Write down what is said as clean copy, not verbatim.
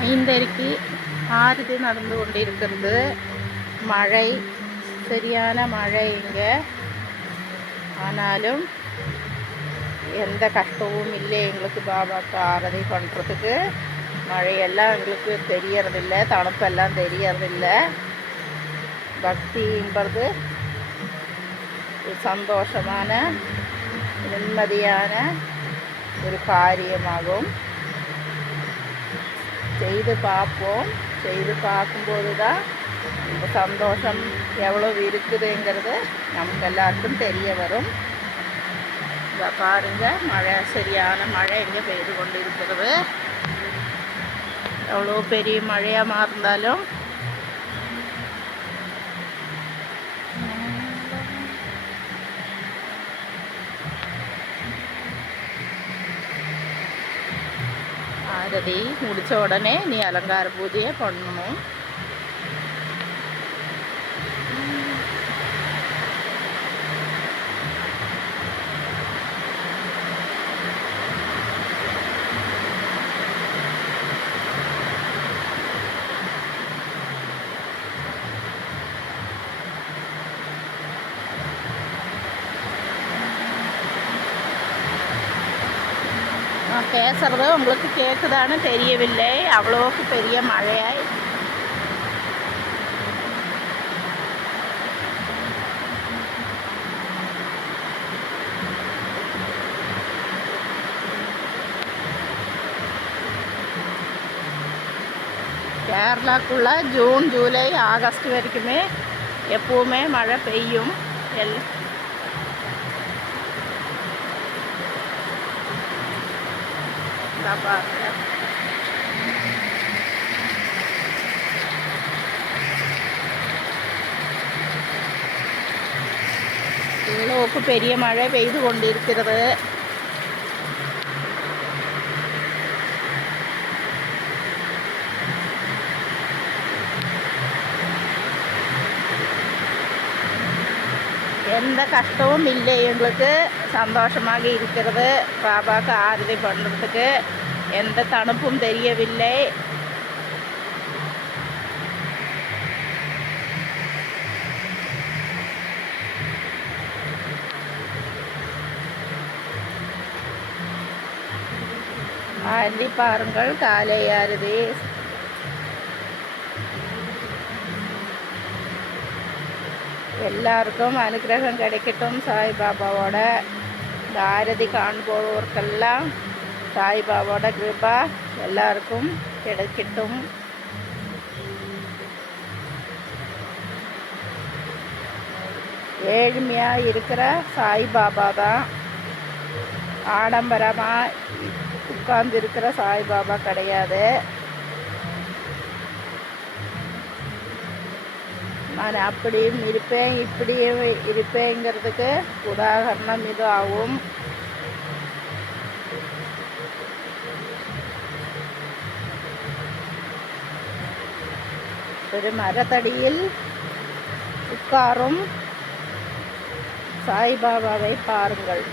5:30க்கு ஆரதி நடந்து கொண்டிருக்கிறது. மழை, சரியான மழை இங்கே. ஆனாலும் எந்த கஷ்டமும் இல்லை எங்களுக்கு பாபாவுக்கு ஆரதி பண்ணுறதுக்கு. மழையெல்லாம் எங்களுக்கு தெரியறதில்லை, தணுப்பெல்லாம் தெரியறதில்லை. பக்திங்கிறது ஒரு சந்தோஷமான நிம்மதியான ஒரு காரியமாகும். செய்து பார்ப்போம். செய்து பார்க்கும்போது தான் இந்த சந்தோஷம் எவ்வளோ இருக்குதுங்கிறது நமக்கு எல்லாருக்கும் தெரிய வரும். இதை பாருங்கள், மழை, சரியான மழை இங்கே பெய்து கொண்டு இருக்கிறது. எவ்வளோ பெரிய மழையாக இருந்தாலும் ஆரதி முடித்த உடனே நீ அலங்கார பூஜையை பண்ணணும். நான் பேசுகிறது உங்களுக்கு கேட்குதான்னு தெரியவில்லை, அவ்வளோக்கு பெரிய மழையாய். கேரளாக்குள்ள ஜூன், ஜூலை, ஆகஸ்ட் வரைக்குமே எப்போவுமே மழை பெய்யும். பாருங்க, இவ்வளோக்கு பெரிய மழை பெய்து கொண்டிருக்கிறது. எந்த கஷ்டமும் இல்லை, எங்களுக்கு சந்தோஷமாக இருக்கிறது. பாபாவுக்கு ஆரதி பண்ணுறதுக்கு எந்த தணுப்பும் தெரியவில்லை. ஆரதி பாருங்கள், காலை ஆரதி. எல்லாருக்கும் அனுகிரகம் கிடைக்கட்டும். சாய்பாபாவோட இந்த ஆரதி காண்போர்க்கெல்லாம் சாய்பாபாவோட கிருபா எல்லாருக்கும் கிடைக்கட்டும். ஏழ்மையாக இருக்கிற சாய்பாபா தான். ஆடம்பரமாக உட்கார்ந்து இருக்கிற சாய்பாபா கிடையாது. நான் அப்படியும் இருப்பேன், இப்படியும் இருப்பேங்கிறதுக்கு உதாரணம் இது ஆகும். ஒரு மரத்தடியில் உட்காரும் சாய்பாபாவை பாருங்கள்.